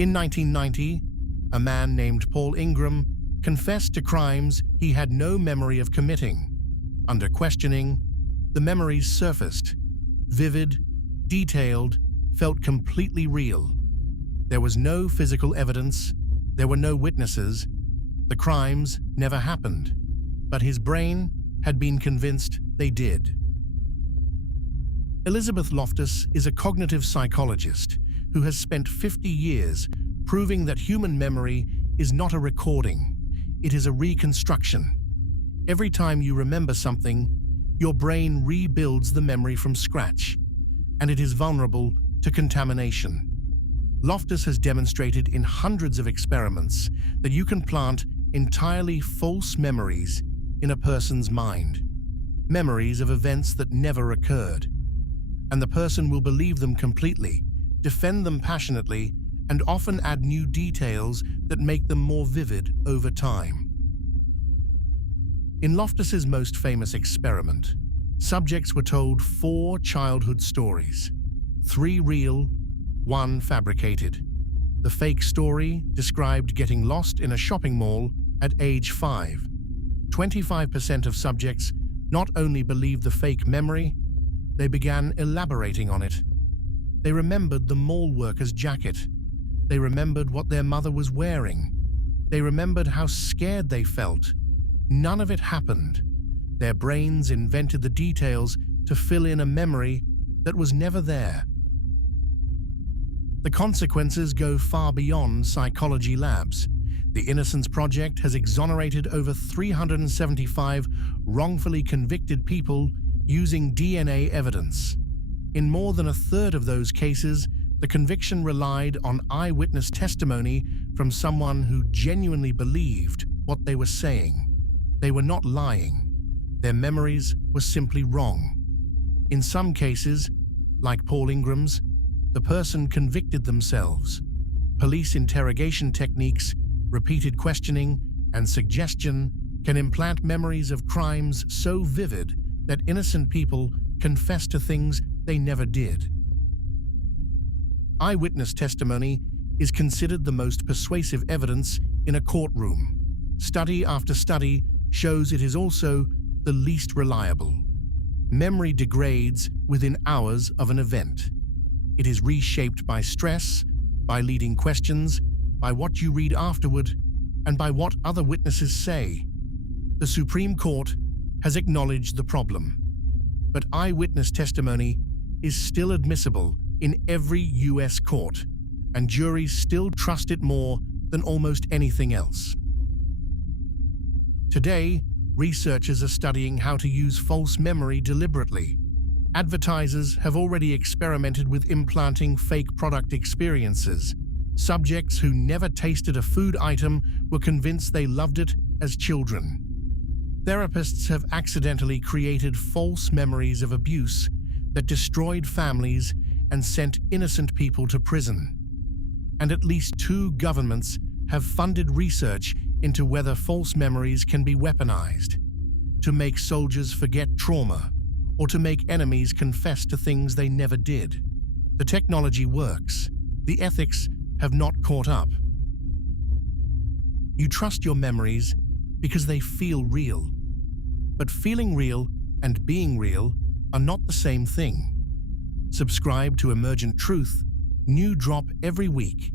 In 1990, a man named Paul Ingram confessed to crimes he had no memory of committing. Under questioning, the memories surfaced, vivid, detailed, felt completely real. There was no physical evidence, there were no witnesses, the crimes never happened, but his brain had been convinced they did. Elizabeth Loftus is a cognitive psychologist who has spent 50 years proving that human memory is not a recording, it is a reconstruction. Every time you remember something, your brain rebuilds the memory from scratch, and it is vulnerable to contamination. Loftus has demonstrated in hundreds of experiments that you can plant entirely false memories in a person's mind, memories of events that never occurred. And the person will believe them completely, defend them passionately, and often add new details that make them more vivid over time. In Loftus's most famous experiment, subjects were told 4 childhood stories, 3 real, 1 fabricated. The fake story described getting lost in a shopping mall at age 5. 25% of subjects not only believed the fake memory, they began elaborating on it. They remembered the mall worker's jacket. They remembered what their mother was wearing. They remembered how scared they felt. None of it happened. Their brains invented the details to fill in a memory that was never there. The consequences go far beyond psychology labs. The Innocence Project has exonerated over 375 wrongfully convicted people using DNA evidence. In more than a third of those cases, the conviction relied on eyewitness testimony from someone who genuinely believed what they were saying. They were not lying. Their memories were simply wrong. In some cases, like Paul Ingram's, the person convicted themselves. Police interrogation techniques, repeated questioning, and suggestion can implant memories of crimes so vivid that innocent people confess to things they never did. Eyewitness testimony is considered the most persuasive evidence in a courtroom. Study after study shows it is also the least reliable. Memory degrades within hours of an event. It is reshaped by stress, by leading questions, by what you read afterward, and by what other witnesses say. The Supreme Court has acknowledged the problem, but eyewitness testimony is still admissible in every US court, and juries still trust it more than almost anything else. Today, researchers are studying how to use false memory deliberately. Advertisers have already experimented with implanting fake product experiences. Subjects who never tasted a food item were convinced they loved it as children. Therapists have accidentally created false memories of abuse that destroyed families and sent innocent people to prison. And at least 2 governments have funded research into whether false memories can be weaponized, to make soldiers forget trauma, or to make enemies confess to things they never did. The technology works. The ethics have not caught up. You trust your memories because they feel real. But feeling real and being real are not the same thing. Subscribe to Emergent Truth. New drop every week.